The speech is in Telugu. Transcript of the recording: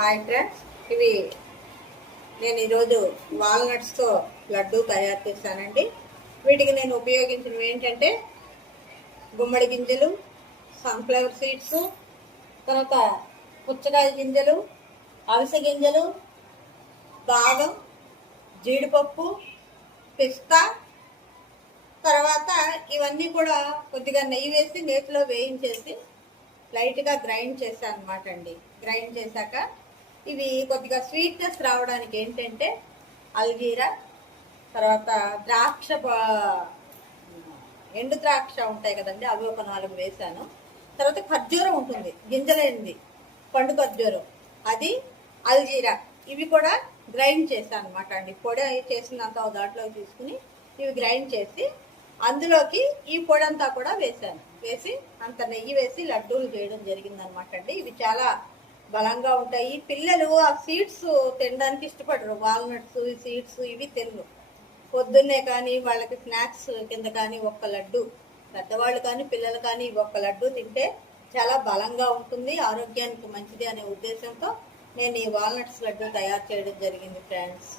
హాయ్ ఫ్రెండ్స్ ఇవి నేను ఈరోజు వాల్నట్స్తో లడ్డు తయారు చేశానండి. వీటికి నేను ఉపయోగించినవి ఏంటంటే గుమ్మడి గింజలు సన్ఫ్లవర్ సీడ్స్ తర్వాత పుచ్చకాయ గింజలు అవిసె గింజలు బాదం జీడిపప్పు పిస్తా తర్వాత ఇవన్నీ కూడా కొద్దిగా నెయ్యి వేసి నేతిలో వేయించేసి లైట్గా గ్రైండ్ చేశాను అనమాట అండి. గ్రైండ్ చేశాక ఇవి కొద్దిగా స్వీట్నెస్ రావడానికి ఏంటంటే అల్జీరా తర్వాత ద్రాక్ష ఎండు ద్రాక్ష ఉంటాయి కదండి అవి ఒక నాలుగు వేసాను తర్వాత ఖర్జూరం ఉంటుంది గింజలేనిది పండు ఖర్జూరం. అది అల్జీరా. ఇవి కూడా గ్రైండ్ చేశాను అనమాట అండి. పొడి చేసినంత ఒక దాంట్లో తీసుకుని ఇవి గ్రైండ్ చేసి అందులోకి ఈ పొడి అంతా కూడా వేసాను వేసి అంత నెయ్యి వేసి లడ్డూలు చేయడం జరిగిందనమాట అండి. ఇవి చాలా బలంగా ఉంటాయి. పిల్లలు ఆ సీడ్స్ తినడానికి ఇష్టపడరు. వాల్నట్స్ ఈ సీడ్స్ ఇవి తినరు. పొద్దున్నే కానీ వాళ్ళకి స్నాక్స్ కింద కానీ ఒక్క లడ్డు పెద్దవాళ్ళు కానీ పిల్లలు కానీ ఒక్క లడ్డు తింటే చాలా బలంగా ఉంటుంది. ఆరోగ్యానికి మంచిది అనే ఉద్దేశంతో నేను ఈ వాల్నట్స్ లడ్డు తయారు చేయడం జరిగింది ఫ్రెండ్స్.